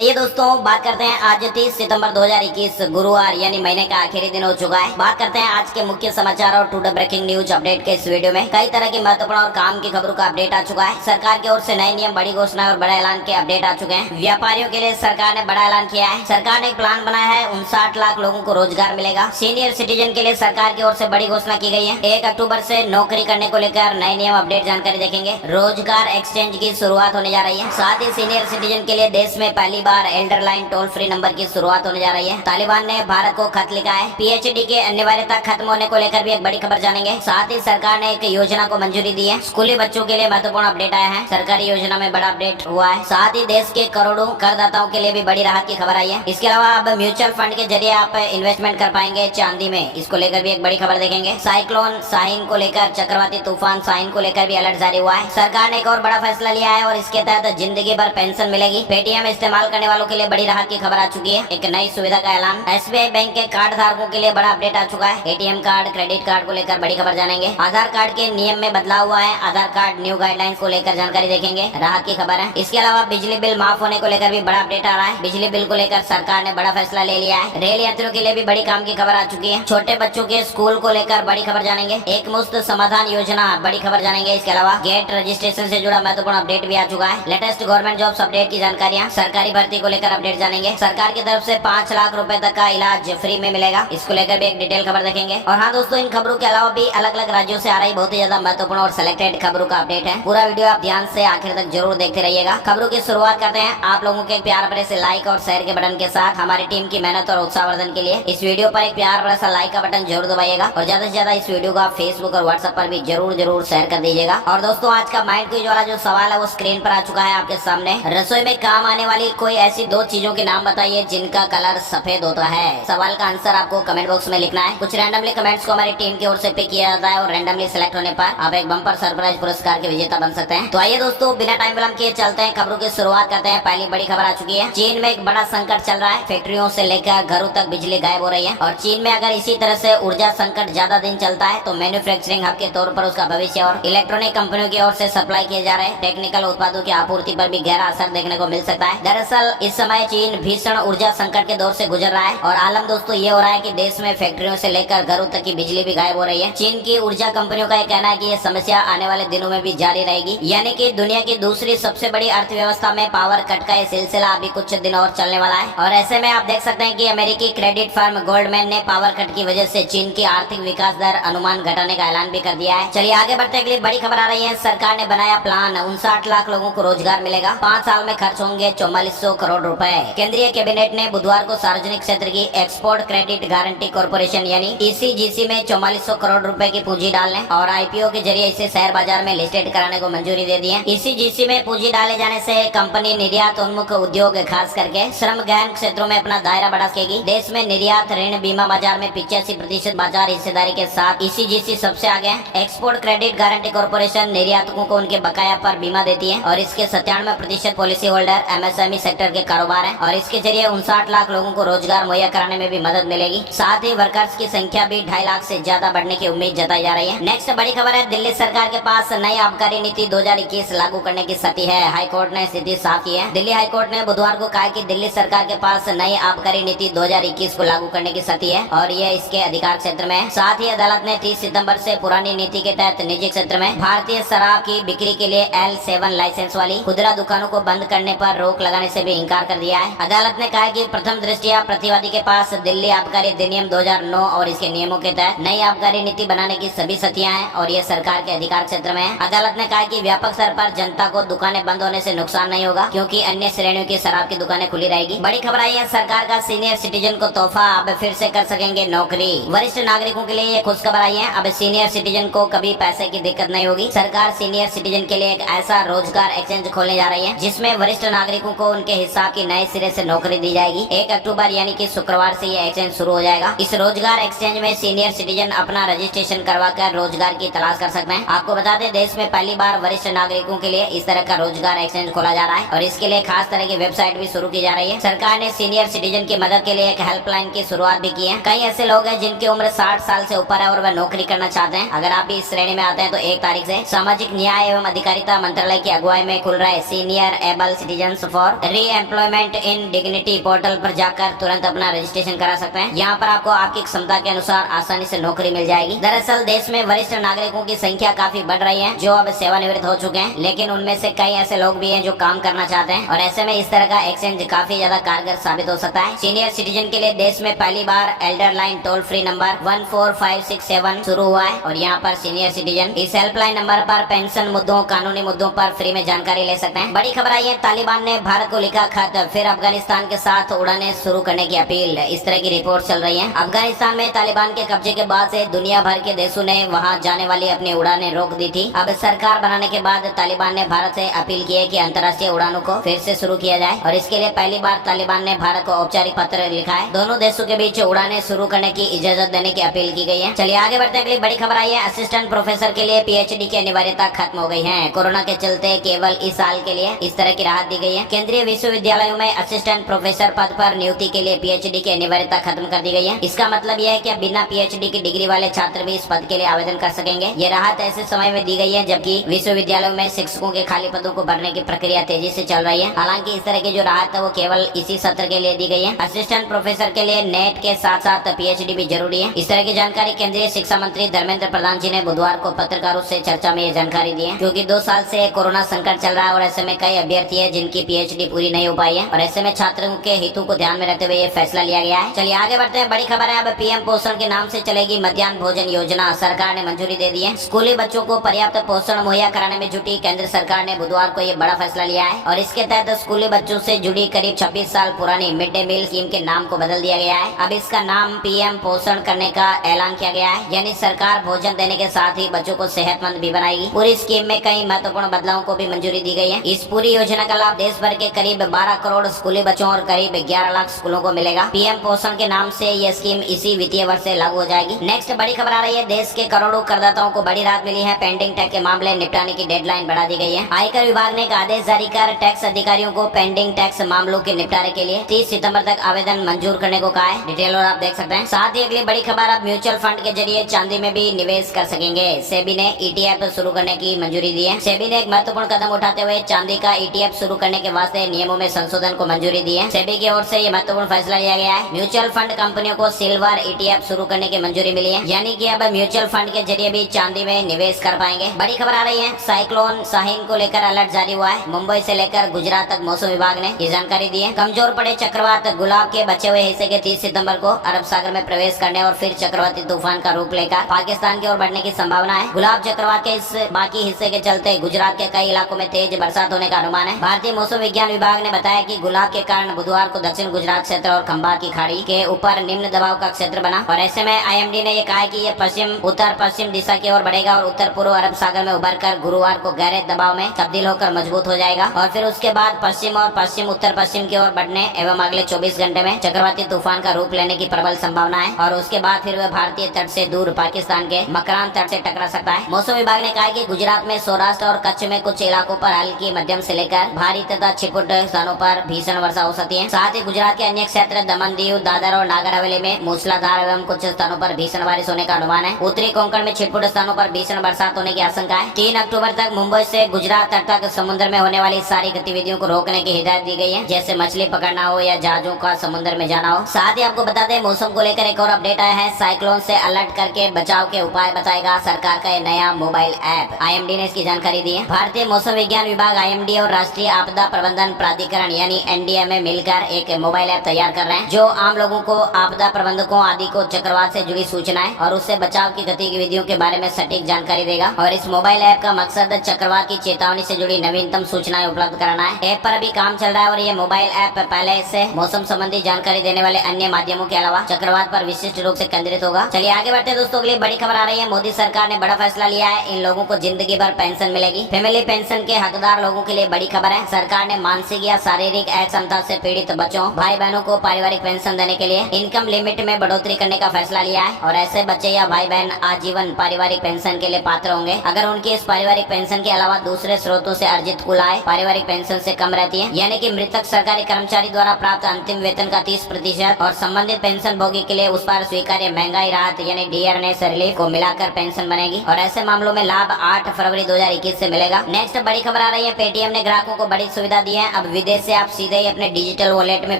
ये दोस्तों बात करते हैं आज 30 सितंबर 2021 गुरुवार यानी महीने का आखिरी दिन हो चुका है। बात करते हैं आज के मुख्य समाचार और टुडे ब्रेकिंग न्यूज अपडेट के इस वीडियो में। कई तरह की महत्वपूर्ण और काम की खबरों का अपडेट आ चुका है। सरकार की ओर से नए नियम, बड़ी घोषणा और बड़ा ऐलान के अपडेट आ चुके हैं। व्यापारियों के लिए सरकार ने बड़ा ऐलान किया है। सरकार ने एक प्लान बनाया है, 59 लाख लोगों को रोजगार मिलेगा। सीनियर सिटीजन के लिए सरकार की ओर से बड़ी घोषणा की गई है। 1 अक्टूबर से नौकरी करने को लेकर नए नियम, अपडेट जानकारी देखेंगे। रोजगार एक्सचेंज की शुरुआत होने जा रही है। साथ ही सीनियर सिटीजन के लिए देश में पहली बार elder line toll free number की शुरुआत होने जा रही है। तालिबान ने भारत को खत लिखा है। पीएचडी के अनिवार्यता खत्म होने को लेकर भी एक बड़ी खबर जानेंगे। साथ ही सरकार ने एक योजना को मंजूरी दी है। स्कूली बच्चों के लिए महत्वपूर्ण अपडेट आया है। सरकारी योजना में बड़ा अपडेट हुआ है। साथ ही देश के करोड़ों करदाताओं के लिए भी बड़ी राहत की खबर आई है। इसके अलावा अब म्यूचुअल फंड के जरिए आप इन्वेस्टमेंट कर पाएंगे चांदी में। इसको लेकर भी एक बड़ी खबर देखेंगे। साइक्लोन शाहीन को लेकर, चक्रवाती तूफान शाहीन को लेकर भी अलर्ट जारी हुआ है। सरकार ने एक और बड़ा फैसला लिया है और इसके तहत जिंदगी भर पेंशन मिलेगी। पेटीएम इस्तेमाल करने वालों के लिए बड़ी राहत की खबर आ चुकी है। एक नई सुविधा का ऐलान। एसबीआई बैंक के कार्ड धारकों के लिए बड़ा अपडेट आ चुका है। एटीएम कार्ड, क्रेडिट कार्ड को लेकर बड़ी खबर जानेंगे। आधार कार्ड के नियम में बदलाव हुआ है। आधार कार्ड न्यू गाइडलाइंस को लेकर जानकारी देखेंगे। राहत की खबर है। इसके अलावा बिजली बिल माफ होने को लेकर भी बड़ा अपडेट आ रहा है। बिजली बिल को लेकर सरकार ने बड़ा फैसला ले लिया है। रेल यात्रियों के लिए भी बड़ी काम की खबर आ चुकी है। छोटे बच्चों के स्कूल को लेकर बड़ी खबर जानेंगे। एक मुफ्त समाधान योजना, बड़ी खबर जानेंगे। इसके अलावा गेट रजिस्ट्रेशन से जुड़ा महत्वपूर्ण अपडेट भी आ चुका है। लेटेस्ट गवर्नमेंट जॉब्स अपडेट की जानकारियां, सरकारी भर्ती को लेकर अपडेट जानेंगे। सरकार की तरफ से 5 लाख रुपए तक का इलाज फ्री में मिलेगा। इसको लेकर भी एक डिटेल खबर देखेंगे। और हाँ दोस्तों, इन खबरों के अलावा भी अलग अलग राज्यों से आ रही बहुत ही ज्यादा महत्वपूर्ण और सिलेक्टेड खबरों का अपडेट है। पूरा वीडियो आप ध्यान से आखिर तक जरूर देखते रहिएगा। खबरों की शुरुआत करते हैं आप लोगों के प्यार भरे से लाइक और शेयर के बटन के साथ। हमारी टीम की मेहनत और उत्साहवर्धन के लिए इस वीडियो पर एक प्यार भरा सा लाइक का बटन जरूर दबाइएगा और ज्यादा से ज्यादा इस वीडियो को आप फेसबुक और व्हाट्सएप पर भी जरूर शेयर कर दीजिएगा। और दोस्तों, आज का माइंड क्विज वाला जो सवाल है वो स्क्रीन पर आ चुका है आपके सामने। रसोई में काम आने वाली कोई ऐसी 2 चीजों के नाम बताइए जिनका कलर सफेद होता है। सवाल का आंसर आपको कमेंट बॉक्स में लिखना है। कुछ रैंडमली कमेंट्स को हमारी टीम की ओर से पिक किया जाता है और रैंडमली सिलेक्ट होने पर आप एक बम्पर सरप्राइज पुरस्कार के विजेता बन सकते हैं। तो आइए दोस्तों, बिना टाइम विलंब किए चलते हैं, खबरों की शुरुआत करते हैं। पहली बड़ी खबर आ चुकी है। चीन में एक बड़ा संकट चल रहा है। फैक्ट्रियों से लेकर घरों तक बिजली गायब हो रही है और चीन में अगर इसी तरह से ऊर्जा संकट ज्यादा दिन चलता है तो मैन्युफैक्चरिंग हब के तौर पर उसका भविष्य और इलेक्ट्रॉनिक कंपनियों की ओर से सप्लाई किए जा रहे टेक्निकल उत्पादों की आपूर्ति पर भी गहरा असर देखने को मिल सकता है। दरअसल इस समय चीन भीषण ऊर्जा संकट के दौर से गुजर रहा है और आलम दोस्तों ये हो रहा है कि देश में फैक्ट्रियों से लेकर घरों तक की बिजली भी गायब हो रही है। चीन की ऊर्जा कंपनियों का यह कहना है कि ये समस्या आने वाले दिनों में भी जारी रहेगी, यानी कि दुनिया की दूसरी सबसे बड़ी अर्थव्यवस्था में पावर कट का ये सिलसिला अभी कुछ दिन और चलने वाला है। और ऐसे में आप देख सकते हैं कि अमेरिकी क्रेडिट फर्म गोल्डमैन ने पावर कट की वजह से चीन की आर्थिक विकास दर अनुमान घटाने का ऐलान भी कर दिया है। चलिए आगे बढ़ते अगली बड़ी खबर आ रही है। सरकार ने बनाया प्लान, 59 लाख लोगों को रोजगार मिलेगा। 5 साल में खर्च होंगे 4400 करोड़ रुपए। केंद्रीय कैबिनेट ने बुधवार को सार्वजनिक क्षेत्र की एक्सपोर्ट क्रेडिट गारंटी कॉर्पोरेशन यानी ईसीजीसी में 4400 करोड़ रुपए की पूंजी डालने और आईपीओ के जरिए इसे शेयर बाजार में लिस्टेड कराने को मंजूरी दे दी है। ईसीजीसी में पूंजी डाले जाने से कंपनी निर्यात उन्मुख उद्योग खास करके श्रम गहन क्षेत्रों में अपना दायरा बढ़ा सकेगी। देश में निर्यात, ऋण, बीमा बाजार में 85% बाजार हिस्सेदारी के साथ ईसीजीसी सबसे आगे है। एक्सपोर्ट क्रेडिट गारंटी कॉर्पोरेशन निर्यातकों को उनके बकाया पर बीमा देती है और इसके 97% पॉलिसी होल्डर एमएसएमई सेक्टर के कारोबार है और इसके जरिए 59 लाख लोगों को रोजगार मुहैया कराने में भी मदद मिलेगी। साथ ही वर्कर्स की संख्या भी 2.5 लाख से ज्यादा बढ़ने की उम्मीद जताई जा रही है। नेक्स्ट बड़ी खबर है, दिल्ली सरकार के पास नई आबकारी नीति 2021 लागू करने की स्थिति है। हाईकोर्ट ने स्थिति साफ की है। दिल्ली हाईकोर्ट ने बुधवार को कहा कि दिल्ली सरकार के पास नई आबकारी नीति 2021 को लागू करने की स्थिति है और ये इसके अधिकार क्षेत्र में है। साथ ही अदालत ने 30 सितंबर से पुरानी नीति के तहत निजी क्षेत्र में भारतीय शराब की बिक्री के लिए L7 लाइसेंस वाली खुदरा दुकानों को बंद करने पर रोक लगाने से भी इंकार कर दिया है। अदालत ने कहा कि प्रथम दृष्टया प्रतिवादी के पास दिल्ली आबकारी अधिनियम 2009 और इसके नियमों के तहत नई आबकारी नीति बनाने की सभी शक्तियां हैं और ये सरकार के अधिकार क्षेत्र में है। अदालत ने कहा कि व्यापक स्तर पर जनता को दुकानें बंद होने से नुकसान नहीं होगा क्योंकि अन्य श्रेणियों की शराब की दुकानें खुली रहेगी। बड़ी खबर आई है, सरकार का सीनियर सिटीजन को तोहफा, अब फिर से कर सकेंगे नौकरी। वरिष्ठ नागरिकों के लिए ये खुश खबर आई है। अब सीनियर सिटीजन को कभी पैसे की दिक्कत नहीं होगी। सरकार सीनियर सिटीजन के लिए एक ऐसा रोजगार एक्सचेंज खोलने जा रही है जिसमें वरिष्ठ नागरिकों को उनके हिसाब की नए सिरे से नौकरी दी जाएगी। 1 अक्टूबर यानी कि शुक्रवार से ये एक्सचेंज शुरू हो जाएगा। इस रोजगार एक्सचेंज में सीनियर सिटीजन अपना रजिस्ट्रेशन करवा कर रोजगार की तलाश कर सकते हैं। आपको बता दें, देश में पहली बार वरिष्ठ नागरिकों के लिए इस तरह का रोजगार एक्सचेंज खोला जा रहा है और इसके लिए खास तरह की वेबसाइट भी शुरू की जा रही है। सरकार ने सीनियर सिटीजन की मदद के लिए एक हेल्पलाइन की शुरुआत भी की है। कई ऐसे लोग हैं जिनकी उम्र 60 साल से ऊपर है और वह नौकरी करना चाहते हैं। अगर आप भी इस श्रेणी में आते हैं तो 1 तारीख से सामाजिक न्याय एवं अधिकारिता मंत्रालय की अगुवाई में खुल रहा है सीनियर एबल सिटीजन फॉर री एम्प्लॉयमेंट इन डिग्निटी पोर्टल पर जाकर तुरंत अपना रजिस्ट्रेशन करा सकते हैं। यहाँ पर आपको आपकी क्षमता के अनुसार आसानी से नौकरी मिल जाएगी। दरअसल देश में वरिष्ठ नागरिकों की संख्या काफी बढ़ रही है जो अब सेवानिवृत्त हो चुके हैं, लेकिन उनमें से कई ऐसे लोग भी हैं जो काम करना चाहते हैं और ऐसे में इस तरह का एक्सचेंज काफी ज्यादा कारगर साबित हो सकता है। सीनियर सिटीजन के लिए देश में पहली बार elder line toll free number 14567 शुरू हुआ है और यहाँ पर सीनियर सिटीजन इस हेल्पलाइन नंबर पर पेंशन मुद्दों, कानूनी मुद्दों पर फ्री में जानकारी ले सकते हैं। बड़ी खबर आई है, तालिबान ने भारत को लिखा खत, फिर अफगानिस्तान के साथ उड़ानें शुरू करने की अपील। इस तरह की रिपोर्ट चल रही है। अफगानिस्तान में तालिबान के कब्जे के बाद से दुनिया भर के देशों ने वहां जाने वाली अपनी उड़ानें रोक दी थी। अब सरकार बनाने के बाद तालिबान ने भारत से अपील की है कि अंतर्राष्ट्रीय उड़ानों को फिर से शुरू किया जाए और इसके लिए पहली बार तालिबान ने भारत को औपचारिक पत्र लिखा है। दोनों देशों के बीच उड़ानें शुरू करने की इजाजत देने की अपील की गई है। चलिए आगे बढ़ते हैं। अगली बड़ी खबर आई है, असिस्टेंट प्रोफेसर के लिए पीएचडी की अनिवार्यता खत्म हो गई है। कोरोना के चलते केवल इस साल के लिए इस तरह की राहत दी गई है। केंद्रीय विश्वविद्यालयों में असिस्टेंट प्रोफेसर पद पर नियुक्ति के लिए पीएचडी की अनिवार्यता खत्म कर दी गई है। इसका मतलब यह है कि बिना पीएचडी की डिग्री वाले छात्र भी इस पद के लिए आवेदन कर सकेंगे। ये राहत ऐसे समय में दी गई है जबकि विश्वविद्यालयों में शिक्षकों के खाली पदों को भरने की प्रक्रिया तेजी से चल रही है। हालांकि इस तरह की जो राहत है वो केवल इसी सत्र के लिए दी गई है। असिस्टेंट प्रोफेसर के लिए नेट के साथ साथ पीएचडी भी जरूरी है। इस तरह की जानकारी केंद्रीय शिक्षा मंत्री धर्मेंद्र प्रधान जी ने बुधवार को पत्रकारों से चर्चा में ये जानकारी दी है, क्योंकि 2 साल से कोरोना संकट चल रहा है और ऐसे में कई अभ्यर्थी है जिनकी पीएचडी पूरी नहीं हो पाई है और ऐसे में छात्रों के हितों को ध्यान में रखते हुए ये फैसला लिया गया है। चलिए आगे बढ़ते हैं। बड़ी खबर है, अब पीएम पोषण के नाम से चलेगी मध्याह्न भोजन योजना। सरकार ने मंजूरी दे दी है। स्कूली बच्चों को पर्याप्त पोषण मुहैया कराने में जुटी केंद्र सरकार ने बुधवार को ये बड़ा फैसला लिया है और इसके तहत स्कूली बच्चों से जुड़ी करीब 26 साल पुरानी मिड डे मील स्कीम के नाम को बदल दिया गया है। अब इसका नाम पीएम पोषण करने का ऐलान किया गया है, यानी सरकार भोजन देने के साथ ही बच्चों को सेहतमंद भी बनाएगी। पूरी स्कीम में कई महत्वपूर्ण बदलावों को भी मंजूरी दी गई है। इस पूरी योजना का लाभ देश भर के करीब 12 करोड़ स्कूली बच्चों और करीब 11 लाख स्कूलों को मिलेगा। पीएम पोषण के नाम से ये स्कीम इसी वित्तीय वर्ष से लागू हो जाएगी। नेक्स्ट बड़ी खबर आ रही है, देश के करोड़ों करदाताओं को बड़ी राहत मिली है। पेंडिंग टैक्स के मामले निपटाने की डेडलाइन बढ़ा दी गई है। आयकर विभाग ने एक आदेश जारी कर टैक्स अधिकारियों को पेंडिंग टैक्स मामलों के निपटारे के लिए 30 सितंबर तक आवेदन मंजूर करने को कहा है। डिटेल और आप देख सकते हैं। साथ ही अगली बड़ी खबर, अब म्यूचुअल फंड के जरिए चांदी में भी निवेश कर सकेंगे। सेबी ने ईटीएफ शुरू करने की मंजूरी दी है। सेबी ने एक महत्वपूर्ण कदम उठाते हुए चांदी का ईटीएफ शुरू करने के वास्ते नियमों में संशोधन को मंजूरी दी है। सेबी की ओर से ये महत्वपूर्ण फैसला लिया गया है। म्यूचुअल फंड कंपनियों को सिल्वर ईटीएफ शुरू करने की मंजूरी मिली है, यानी कि अब म्यूचुअल फंड के जरिए भी चांदी में निवेश कर पाएंगे। बड़ी खबर आ रही है, साइक्लोन शाहीन को लेकर अलर्ट जारी हुआ है। मुंबई से लेकर गुजरात तक मौसम विभाग ने ये जानकारी दी है। कमजोर पड़े चक्रवात गुलाब के बचे हुए हिस्से के 30 सितंबर को अरब सागर में प्रवेश करने और फिर चक्रवाती तूफान का रूप लेकर पाकिस्तान की ओर बढ़ने की संभावना है। गुलाब चक्रवात के इस बाकी हिस्से के चलते गुजरात के कई इलाकों में तेज बरसात होने का अनुमान है। भारतीय मौसम विज्ञान विभाग ने बताया कि गुलाब के कारण बुधवार को दक्षिण गुजरात क्षेत्र और खंबात की खाड़ी के ऊपर निम्न दबाव का क्षेत्र बना और ऐसे में आईएमडी ने ये कहा कि ये पश्चिम उत्तर पश्चिम दिशा की ओर बढ़ेगा और उत्तर पूर्व अरब सागर में उभर कर गुरुवार को गहरे दबाव में तब्दील होकर मजबूत हो जाएगा और फिर उसके बाद पश्चिम और पश्चिम उत्तर पश्चिम की ओर बढ़ने एवं अगले 24 घंटे में चक्रवाती तूफान का रूप लेने की प्रबल संभावना है और उसके बाद फिर वह भारतीय तट से दूर पाकिस्तान के मकरान तट से टकरा सकता है। मौसम विभाग ने कहा कि गुजरात में सौराष्ट्र और कच्छ में कुछ इलाकों पर हल्की मध्यम से लेकर भारी तथा छिटपुट स्थानों पर भीषण वर्षा हो सकती है। साथ ही गुजरात के अन्य क्षेत्र दमन, दीव, दादर और नागर हवेली में मूसलाधार एवं कुछ स्थानों पर भीषण बारिश होने का अनुमान है। उत्तरी कोंकण में छिटपुट स्थानों पर भीषण बरसात होने की आशंका है। 3 अक्टूबर तक मुंबई से गुजरात तट तक समुद्र में होने वाली सारी गतिविधियों को रोकने की हिदायत दी गई है, जैसे मछली पकड़ना हो या जहाजों का समुद्र में जाना हो। साथ ही आपको बता दें, मौसम को लेकर एक और अपडेट आया है। साइक्लोन से अलर्ट करके बचाव के उपाय बताएगा सरकार का ये नया मोबाइल ऐप। आईएमडी ने इसकी जानकारी दी है। भारतीय मौसम विज्ञान विभाग आईएमडी और राष्ट्रीय आपदा प्रबंधन प्राधिकरण यानी एनडीएमए मिलकर एक मोबाइल ऐप तैयार कर रहे हैं, जो आम लोगों को, आपदा प्रबंधकों आदि को चक्रवात से जुड़ी सूचनाएं और उससे बचाव की गतिविधियों के बारे में सटीक जानकारी देगा। और इस मोबाइल ऐप का मकसद चक्रवात की चेतावनी से जुड़ी नवीनतम सूचनाएं उपलब्ध कराना है। ऐप पर अभी काम चल रहा है और ये मोबाइल ऐप पहले से मौसम संबंधी जानकारी देने वाले अन्य माध्यमों के अलावा चक्रवात पर विशिष्ट रूप से केंद्रित होगा। चलिए आगे बढ़ते हैं दोस्तों। अगली बड़ी खबर आ रही है, मोदी सरकार ने बड़ा फैसला लिया है। इन लोगों को जिंदगी भर पेंशन मिलेगी। फैमिली पेंशन के हकदार लोगों के लिए बड़ी खबर है। सरकार ने मानसिक या शारीरिक अक्षमता से पीड़ित बच्चों, भाई बहनों को पारिवारिक पेंशन देने के लिए इनकम लिमिट में बढ़ोतरी करने का फैसला लिया है और ऐसे बच्चे या भाई बहन आजीवन पारिवारिक पेंशन के लिए पात्र होंगे अगर उनकी इस पारिवारिक पेंशन के अलावा दूसरे स्रोतों से अर्जित कुल आय पारिवारिक पेंशन से कम रहती है, यानी कि मृतक सरकारी कर्मचारी द्वारा प्राप्त अंतिम वेतन का 30% और संबंधित पेंशन भोगी के लिए उस पर स्वीकार्य महंगाई राहत यानी डियरनेस रिलीफ को मिलाकर पेंशन बनेगी और ऐसे मामलों में लाभ 8 फरवरी 2021 से मिलेगा। नेक्स्ट बड़ी खबर आ रही है, पेटीएम ने ग्राहकों को बड़ी सुविधा दी है। अब विदेश से आप सीधे ही अपने डिजिटल वॉलेट में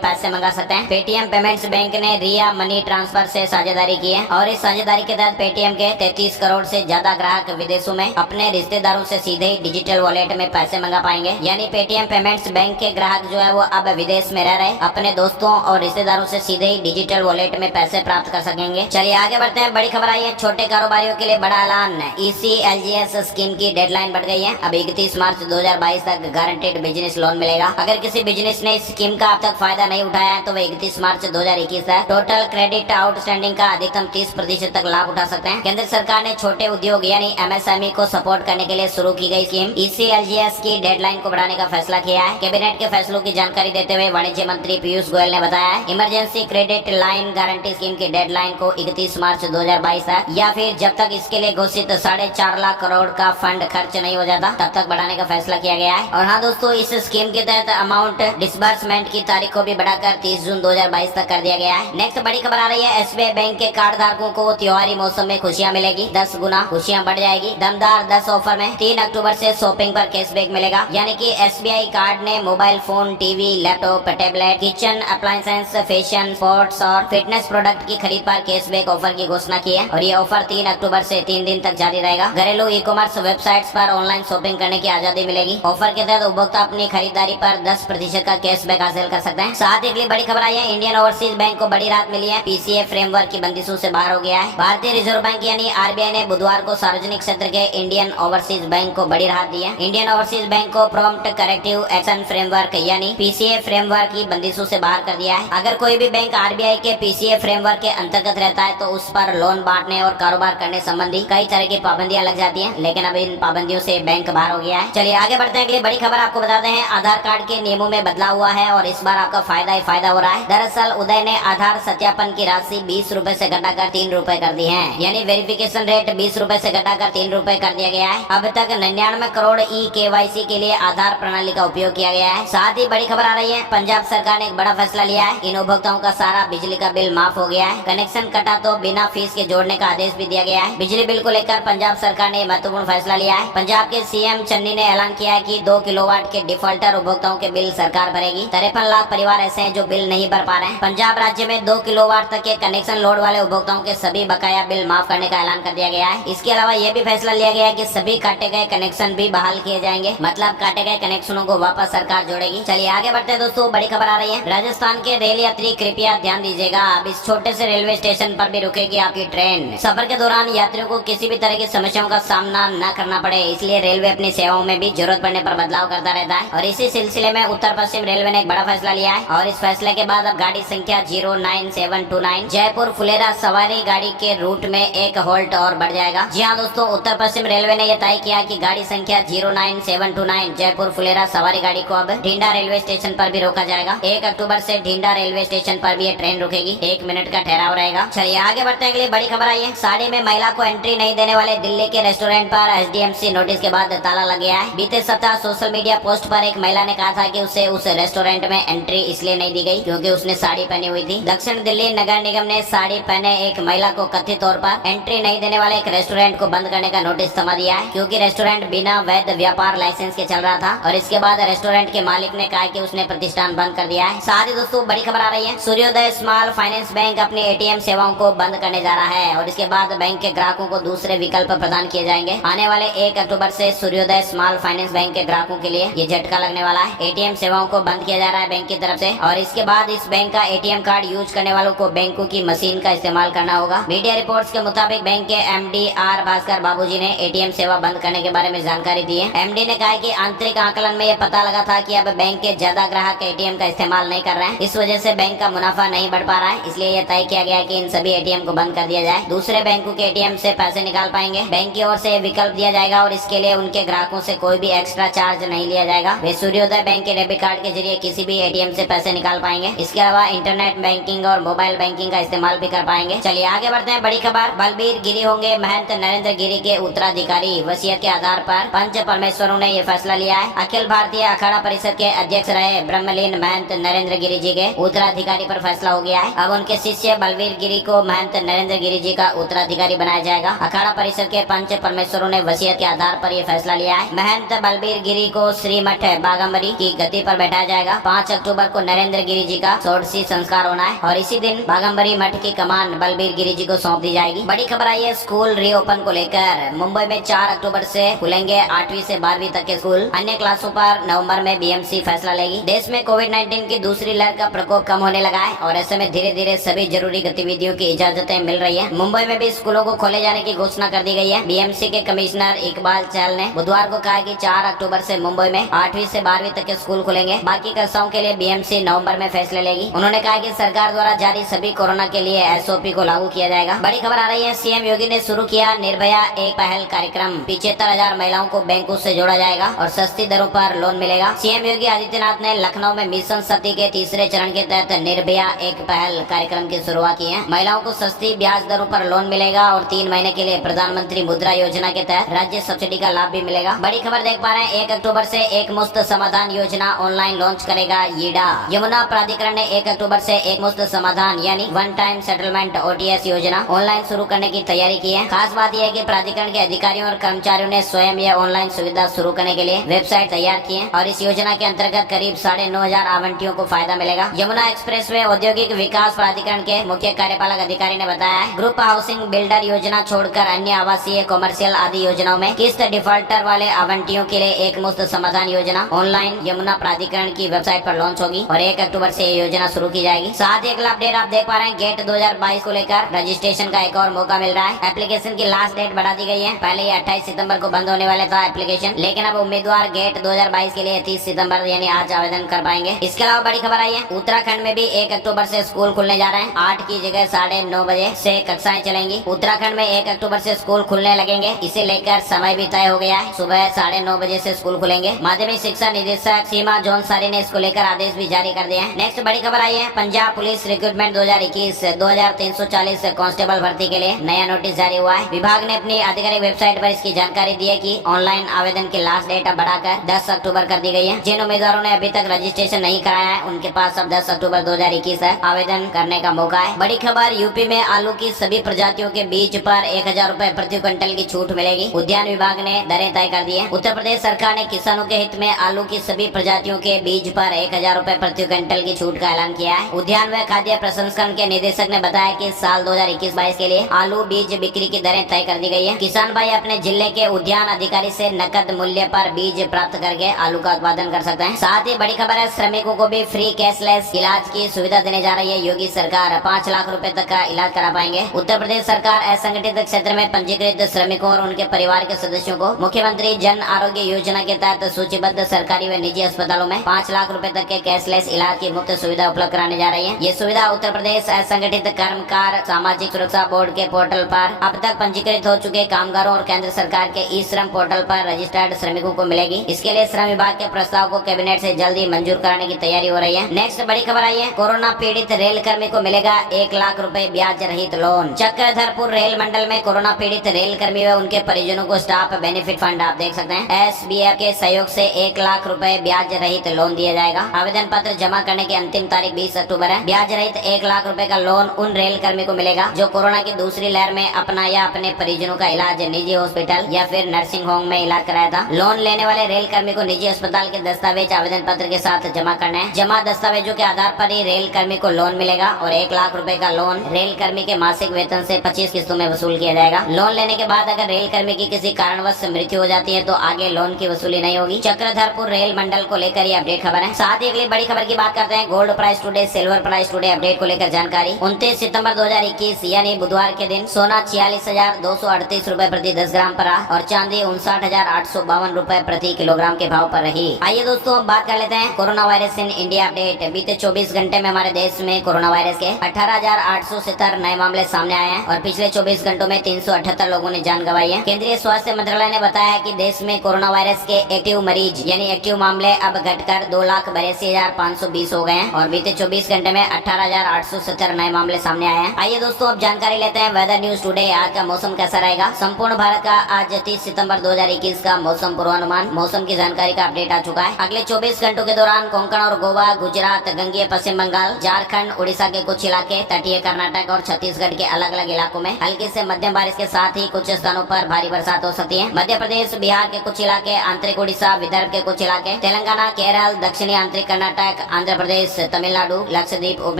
पैसे मंगा सकते हैं। पेटीएम पेमेंट्स बैंक ने रिया मनी ट्रांसफर से साझेदारी की है और इस साझेदारी के तहत पेटीएम के 33 करोड़ से ज्यादा ग्राहक विदेशों में अपने रिश्तेदारों से सीधे ही डिजिटल वॉलेट में पैसे मंगा पाएंगे। यानी पेटीएम पेमेंट्स बैंक के ग्राहक जो है वो अब विदेश में रह रहे अपने दोस्तों और रिश्तेदारों से सीधे ही डिजिटल वॉलेट में पैसे प्राप्त कर सकेंगे। चलिए आगे बढ़ते हैं। बड़ी खबर आई है, छोटे कारोबारियों के लिए बड़ा ऐलान। ECLGS स्कीम की डेडलाइन बढ़ गई है। अब 31 मार्च 2022 तक गारंटेड बिजनेस लोन मिलेगा। अगर किसी बिजनेस ने इस स्कीम का अब तक फायदा नहीं उठाया है तो वे 31 मार्च 2021 तक टोटल क्रेडिट आउटस्टैंडिंग का अधिकतम 30% तक लाभ उठा सकते हैं। केंद्र सरकार ने छोटे उद्योग यानी MSME को सपोर्ट करने के लिए शुरू की गई स्कीम ECLGS की डेडलाइन को बढ़ाने का फैसला किया है। कैबिनेट के फैसलों की जानकारी देते हुए वाणिज्य मंत्री पीयूष गोयल ने बताया है, emergency credit line guarantee scheme की डेडलाइन को 31 मार्च 2022 तक या फिर जब तक इसके लिए घोषित 4.5 लाख करोड़ का फंड खर्च नहीं हो जाता तब तक बढ़ाने का फैसला किया गया है। और हाँ दोस्तों, इस स्कीम के तहत अमाउंट डिसबर्समेंट की तारीख को भी बढ़ाकर 30 जून 2022 तक कर दिया गया है। नेक्स्ट बड़ी खबर आ रही है, SBI बैंक के कार्ड धारकों को त्योहारी मौसम में खुशियां मिलेगी। 10 गुना खुशियां बढ़ जाएगी। दमदार 10 ऑफर में 3 अक्टूबर से शॉपिंग पर कैशबैक मिलेगा। यानी कि SBI कार्ड ने mobile phone, TV, laptop, tablet, kitchen appliances, fashion, sports और फिटनेस प्रोडक्ट की खरीद पर कैशबैक ऑफर की घोषणा की है और ये ऑफर 3 अक्टूबर से 3 दिन तक जारी रहेगा। घरेलू ई-कॉमर्स वेबसाइट्स पर ऑनलाइन शॉपिंग करने की आजादी मिलेगी। ऑफर के तहत उपभोक्ता अपनी खरीदारी पर 10% का कैशबैक हासिल कर सकते हैं। साथ ही अगली बड़ी खबर आई है, इंडियन ओवरसीज बैंक को बड़ी राहत मिली है। PCA फ्रेमवर्क की बंदिशों से बाहर हो गया है। भारतीय रिजर्व बैंक यानी RBI ने बुधवार को सार्वजनिक क्षेत्र के इंडियन ओवरसीज बैंक को बड़ी राहत दी है। इंडियन ओवरसीज बैंक को प्रॉम्प्ट करेक्टिव एक्शन फ्रेमवर्क यानी PCA फ्रेमवर्क की बंदिशों से बाहर कर दिया है। अगर कोई भी बैंक RBI के PCA फ्रेमवर्क के अंतर्गत रहता है तो उस पर लोन बांटने और कारोबार करने संबंधी कई तरह की पाबंदियां लग जाती हैं, लेकिन अब इन पाबंदियों से बैंक बाहर हो गया है। चलिए आगे बढ़ते हैं। अगली बड़ी खबर आपको बताते हैं, आधार कार्ड के नियमों में बदलाव हुआ है और इस बार आपका फायदा ही फायदा हो रहा है। दरअसल उदय ने आधार सत्यापन की राशि 20 रुपए से घटाकर 3 रुपए कर दी है। यानी वेरिफिकेशन रेट 20 रुपए से घटाकर 3 रुपए कर दिया गया है। अब तक 99 करोड़ KYC के लिए आधार प्रणाली का उपयोग किया गया है। साथ ही बड़ी खबर आ रही है, पंजाब सरकार ने एक बड़ा फैसला लिया है। इन उपभोक्ताओं का सारा बिजली का बिल माफ हो गया है। कनेक्शन कटा तो बिना फीस के जोड़ने का आदेश भी दिया गया है। बिजली बिल को लेकर पंजाब सरकार ने महत्वपूर्ण फैसला लिया है। पंजाब के CM चन्नी ने ऐलान किया है कि 2 किलोवाट के डिफॉल्टर उपभोक्ताओं के बिल सरकार भरेगी। 53 लाख परिवार ऐसे हैं जो बिल नहीं भर पा रहे हैं। पंजाब राज्य में 2 किलोवाट तक के कनेक्शन लोड वाले उपभोक्ताओं के सभी बकाया बिल माफ करने का ऐलान कर दिया गया है। इसके अलावा यह भी फैसला लिया गया है कि सभी काटे गए कनेक्शन भी बहाल किए जाएंगे। मतलब काटे गए कनेक्शनों को वापस सरकार जोड़ेगी। चलिए आगे बढ़ते हैं दोस्तों, बड़ी खबर आ रही है, राजस्थान के रेल यात्री कृपया ध्यान दीजिएगा। अब इस छोटे से रेलवे स्टेशन पर भी रुकेगी आपकी ट्रेन। सफर के दौरान यात्रियों को किसी भी तरह की समस्याओं का सामना न करना पड़े, इसलिए रेलवे अपनी सेवाओं में भी जरूरत पड़ने पर बदलाव करता रहता है। और इसी सिलसिले में उत्तर पश्चिम रेलवे ने एक बड़ा फैसला लिया है और इस फैसले के बाद अब गाड़ी संख्या 09729 जयपुर फुलेरा सवारी गाड़ी के रूट में एक होल्ट और बढ़ जाएगा। जी हाँ दोस्तों, उत्तर पश्चिम रेलवे ने यह तय किया कि गाड़ी संख्या 09729 जयपुर फुलेरा सवारी गाड़ी को अब ढींडा रेलवे स्टेशन पर भी रोका जाएगा। 1 अक्टूबर से ढींडा रेलवे स्टेशन पर भी ये ट्रेन रुकेगी। 1 मिनट का ठहराव रहेगा। चलिए आगे बढ़ते हैं। अगली बड़ी खबर आई है, साड़ी में महिला को एंट्री नहीं देने वाले दिल्ली के रेस्टोरेंट पर SDMC नोटिस के बाद ताला लग गया है। बीते सप्ताह सोशल मीडिया पोस्ट पर एक महिला ने कहा था कि उसे उस रेस्टोरेंट में एंट्री इसलिए नहीं दी गई क्योंकि उसने साड़ी पहनी हुई थी। दक्षिण दिल्ली नगर निगम ने साड़ी पहने एक महिला को कथित तौर पर एंट्री नहीं देने वाले एक रेस्टोरेंट को बंद करने का नोटिस थमा दिया है क्योंकि रेस्टोरेंट बिना वैध व्यापार लाइसेंस के चल रहा था। और इसके बाद रेस्टोरेंट के मालिक ने कहा कि उसने प्रतिष्ठान बंद कर दिया है। साथ ही दोस्तों बड़ी खबर आ रही है, सूर्योदय स्मॉल फाइनेंस बैंक अपनी ATM सेवाओं को बंद करने जा रहा है और इसके बाद बैंक के ग्राहकों को दूसरे विकल्प प्रदान किए जाएंगे। आने वाले 1 अक्टूबर से सूर्योदय स्मॉल फाइनेंस बैंक के ग्राहकों के लिए ये झटका लगने वाला है। ATM सेवाओं को बंद किया जा रहा है बैंक की तरफ से और इसके बाद इस बैंक का ATM कार्ड यूज करने वालों को बैंकों की मशीन का इस्तेमाल करना होगा। मीडिया रिपोर्ट्स के मुताबिक बैंक के MD R भास्कर बाबूजी ने ATM सेवा बंद करने के बारे में जानकारी दी है। MD ने कहा कि आंतरिक आकलन में यह पता लगा था कि अब बैंक के ज्यादा ग्राहक ATM का इस्तेमाल नहीं कर रहे हैं। इस वजह से बैंक का मुनाफा नहीं बढ़ पा रहा है, इसलिए यह तय किया गया कि इन सभी ATM को बंद कर दिया जाए। दूसरे बैंकों के ATM से पैसे निकाल पाएंगे। बैंक की ओर से विकल्प दिया जाएगा और इसके लिए उनके ग्राहकों से कोई भी एक्स्ट्रा चार्ज नहीं लिया जाएगा। वे सूर्योदय बैंक के डेबिट कार्ड के जरिए किसी भी ATM से पैसे निकाल पाएंगे। इसके अलावा इंटरनेट बैंकिंग और मोबाइल बैंकिंग का इस्तेमाल भी कर पाएंगे। चलिए आगे बढ़ते हैं। बड़ी खबर, बलबीर गिरी होंगे महंत नरेंद्र गिरी के उत्तराधिकारी। वसीयत के आधार पर पंच परमेश्वरों ने यह फैसला लिया है। अखिल भारतीय अखाड़ा परिषद के अध्यक्ष रहे ब्रह्मलीन महंत नरेंद्र गिरी जी के उत्तराधिकारी पर फैसला हो गया है। अब उनके शिष्य बलबीर गिरी को महंत नरेंद्र गिरी जी का उत्तराधिकारी बनाया जाएगा। अखाड़ा परिषद के पंच परमेश्वरों ने वसीयत के आधार पर यह फैसला लिया है। महंत बलबीर गिरी को श्रीमठ बागंबरी की की गद्दी पर बैठाया जाएगा। 5 अक्टूबर को नरेंद्र गिरी जी का षोडशी संस्कार होना है और इसी दिन बाघम्बरी मठ की कमान बलबीर गिरी जी को सौंप दी जाएगी। बड़ी खबर आई है स्कूल रीओपन को लेकर। मुंबई में 4 अक्टूबर से खुलेंगे 8वीं से 12वीं तक के स्कूल। अन्य क्लासों पर नवंबर में बीएमसी फैसला लेगी। देश में कोविड-19 की दूसरी लहर का प्रकोप कम होने लगा है और ऐसे में धीरे धीरे सभी जरूरी गतिविधियों की इजाजतें मिल रही है। मुंबई में भी स्कूलों को खोले जाने की घोषणा कर दी गई है। बीएमसी के कमिश्नर इकबाल चहल ने बुधवार को कहा कि 4 अक्टूबर से मुंबई में 8वीं से 12वीं तक के स्कूल खुलेंगे। बाकी कक्षाओं के लिए बीएमसी नवंबर में फैसले लेगी। उन्होंने कहा कि सरकार द्वारा जारी सभी कोरोना के लिए एसओपी को लागू किया जाएगा। बड़ी खबर आ रही है सीएम योगी ने शुरू किया निर्भया एक पहल कार्यक्रम। 75,000 महिलाओं को बैंकों से जोड़ा जाएगा और सस्ती दरों पर लोन मिलेगा। सीएम योगी आदित्यनाथ ने लखनऊ में मिशन शक्ति के तीसरे चरण के तहत निर्भया एक पहल कार्यक्रम की शुरुआत की है। महिलाओं को सस्ती ब्याज दरों पर लोन मिलेगा और 3 महीने के लिए प्रधानमंत्री मुद्रा योजना के तहत राज्य सब्सिडी का लाभ भी मिलेगा। बड़ी खबर देख पा रहे हैं 1 अक्टूबर से एक मुफ्त समाधान योजना ऑनलाइन लॉन्च करेगा यीडा। यमुना प्राधिकरण ने 1 अक्टूबर से एक मुफ्त समाधान यानी वन टाइम सेटलमेंट OTS योजना ऑनलाइन शुरू करने की तैयारी की है। खास बात यह है कि प्राधिकरण के अधिकारियों और कर्मचारियों ने स्वयं यह ऑनलाइन सुविधा शुरू करने के लिए वेबसाइट तैयार की है और इस योजना के अंतर्गत करीब 9,500 आवंटियों को फायदा मिलेगा। यमुना एक्सप्रेसवे औद्योगिक विकास प्राधिकरण के मुख्य कार्यपालक अधिकारी ने बताया है ग्रुप हाउसिंग बिल्डर योजना छोड़कर अन्य आवासीय कॉमर्शियल आदि योजनाओं में किस्त डिफॉल्टर वाले आवंटियों के लिए एक मुफ्त समाधान योजना ऑनलाइन यमुना प्राधिकरण की वेबसाइट पर लॉन्च होगी और 1 अक्टूबर से ये योजना शुरू की जाएगी। साथ ही अगला अपडेट आप देख पा रहे हैं गेट 2022 को लेकर रजिस्ट्रेशन का एक और मौका मिल रहा है। एप्लीकेशन की लास्ट डेट बढ़ा दी गई है। पहले ये 28 सितंबर को बंद होने वाला था एप्लीकेशन, लेकिन अब उम्मीदवार गेट 2022 के लिए 30 सितंबर यानी आज आवेदन कर पाएंगे। इसके अलावा बड़ी खबर आई है उत्तराखंड में भी 1 अक्टूबर से स्कूल खुलने जा रहे हैं। 8 की जगह 9:30 बजे से कक्षाएं चलेंगी। उत्तराखंड में 1 अक्टूबर से स्कूल खुलने लगेंगे। इसे लेकर समय भी तय हो गया है। सुबह 9:30 बजे से स्कूल खुलेंगे। माध्यमिक शिक्षा निदेशक सीमा जौनसारी ने इसको लेकर आदेश भी जारी कर दिए हैं। नेक्स्ट बड़ी खबर आई है पंजाब पुलिस रिक्रूटमेंट 2021 2340 कांस्टेबल भर्ती के लिए नया नोटिस जारी हुआ है। विभाग ने अपनी आधिकारिक वेबसाइट पर इसकी जानकारी दी है कि ऑनलाइन आवेदन की लास्ट डेट अब बढ़ाकर 10 अक्टूबर कर दी गई है। जिन उम्मीदवारों ने अभी तक रजिस्ट्रेशन नहीं कराया है उनके पास अब 10 अक्टूबर 2021 है आवेदन करने का मौका है। बड़ी खबर यूपी में आलू की सभी प्रजातियों के बीज पर 1,000 रूपए प्रति क्विंटल की छूट मिलेगी। उद्यान विभाग ने दरें तय कर दी है। उत्तर प्रदेश सरकार ने किसानों के हित में आलू की सभी प्रजातियों के बीज पर 1,000 रूपए प्रति क्विंटल की छूट का ऐलान किया है। उद्यान व खाद्य प्रसंस्करण के निदेशक ने बताया कि साल 2021-22 के लिए आलू बीज बिक्री की दरें तय कर दी गई है। किसान भाई अपने जिले के उद्यान अधिकारी से नकद मूल्य पर बीज प्राप्त करके आलू का उत्पादन कर सकते हैं। साथ ही बड़ी खबर है श्रमिकों को भी फ्री कैशलेस इलाज की सुविधा देने जा रही है योगी सरकार। 5 लाख रुपए तक का इलाज करा पाएंगे। उत्तर प्रदेश सरकार असंगठित क्षेत्र में पंजीकृत श्रमिकों और उनके परिवार के सदस्यों को मुख्यमंत्री जन आरोग्य योजना के तहत सूचीबद्ध सरकारी व निजी अस्पतालों में 5 लाख रुपए तक के कैशलेस इलाज की मुफ्त सुविधा उपलब्ध कराने जा रही है। ये सुविधा उत्तर प्रदेश असंगठित कर्मकार सामाजिक सुरक्षा बोर्ड के पोर्टल पर अब तक पंजीकृत हो चुके कामगारों और केंद्र सरकार के ई श्रम पोर्टल पर रजिस्टर्ड श्रमिकों को मिलेगी। इसके लिए श्रम विभाग के प्रस्ताव को कैबिनेट से जल्दी मंजूर कराने की तैयारी हो रही है। नेक्स्ट बड़ी खबर आई है कोरोना पीड़ित रेल कर्मी को मिलेगा 1 लाख रुपए ब्याज रहित लोन। चक्रधरपुर रेल मंडल में कोरोना पीड़ित रेल कर्मी व उनके परिजनों को स्टाफ बेनिफिट फंड आप देख सकते हैं SBF के सहयोग से 1 लाख रुपए ब्याज रहित लोन दिया जाएगा। आवेदन पत्र जमा करने की अंतिम तारीख 20 अक्टूबर है। ब्याज रहित 1 लाख रुपए का लोन उन रेल कर्मी को मिलेगा जो कोरोना की दूसरी लहर में अपना या अपने परिजनों का इलाज निजी हॉस्पिटल या फिर नर्सिंग होम में इलाज कराया था। लोन लेने वाले रेल कर्मी को निजी अस्पताल के दस्तावेज आवेदन पत्र के साथ जमा करने हैं। जमा दस्तावेजों के आधार पर ही रेल कर्मी को लोन मिलेगा और 1 लाख रुपए का लोन रेल कर्मी के मासिक वेतन से 25 किस्तों में वसूल किया जाएगा। लोन लेने के बाद अगर रेल कर्मी की किसी कारणवश मृत्यु हो जाती है तो आगे लोन की वसूली नहीं होगी। चक्रधरपुर रेल मंडल को लेकर ये अपडेट खबर है। साथ ही अगली बड़ी खबर की बात करते हैं gold price today silver price today update को लेकर जानकारी। 29 सितंबर 2021 यानी बुधवार के दिन सोना 46,238 रूपए प्रति 10 ग्राम पर रहा और चांदी 59,852 रूपए प्रति किलोग्राम के भाव पर रही। आइए दोस्तों अब बात कर लेते हैं corona virus in India update. बीते 24 घंटे में हमारे देश में कोरोना वायरस के 18,870 नए मामले सामने आए हैं और पिछले 24 घंटों में 378 लोगों ने जान गंवाई है। केंद्रीय स्वास्थ्य मंत्रालय ने बताया कि देश में कोरोना वायरस के एक्टिव मरीज यानी एक्टिव मामले अब घटकर 2,82,520 हो गए हैं और बीते 24 घंटे में 18,870 नए मामले सामने आए हैं। आइए दोस्तों अब जानकारी लेते हैं वेदर न्यूज टुडे। आज का मौसम कैसा रहेगा। संपूर्ण भारत का आज 30 सितंबर 2021 का मौसम पूर्वानुमान मौसम की जानकारी का अपडेट आ चुका है। अगले 24 घंटों के दौरान कोंकण और गोवा, गुजरात, गंगीय पश्चिम बंगाल, झारखंड, उड़ीसा के कुछ इलाके, तटीय कर्नाटक और छत्तीसगढ़ के अलग अलग इलाकों में हल्की से मध्यम बारिश के साथ ही कुछ स्थानों पर भारी बरसात हो सकती है। मध्य प्रदेश, बिहार के कुछ इलाके, आंतरिक उड़ीसा, विदर्भ के कुछ इलाके, तेलंगाना, केरल, दक्षिणी आंतरिक कर्नाटक, आंध्र प्रदेश, तमिलनाडु, लक्षद्वीप, उप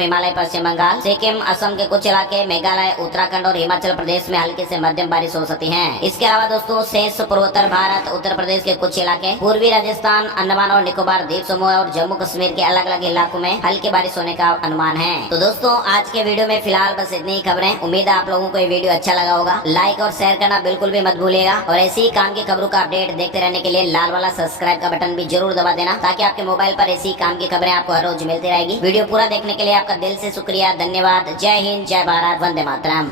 हिमालय, पश्चिम बंगाल, सिक्किम, असम के कुछ इलाके, मेघालय, उत्तराखंड और हिमाचल प्रदेश में हल्की से मध्यम बारिश हो सकती है। इसके अलावा दोस्तों शेष पूर्वोत्तर भारत, उत्तर प्रदेश के कुछ इलाके, पूर्वी राजस्थान, अंडमान और निकोबार द्वीप समूह और जम्मू कश्मीर के अलग अलग इलाकों में हल्की बारिश होने का अनुमान है। तो दोस्तों आज के वीडियो में फिलहाल बस इतनी ही खबरें। उम्मीद है आप लोगों को ये वीडियो अच्छा लगा होगा। लाइक और शेयर करना बिल्कुल भी मत भूलिएगा और ऐसी ही काम की खबरों का अपडेट देखते रहने के लिए लाल वाला सब्सक्राइब का बटन भी जरूर दबा देना, ताकि आपके मोबाइल पर ऐसी काम की खबरें आपको हर रोज मिलती रहेगी। वीडियो पूरा देखने के लिए आपका दिल से शुक्रिया, धन्यवाद। जय हिंद, जय भारत, वंदे मातरम।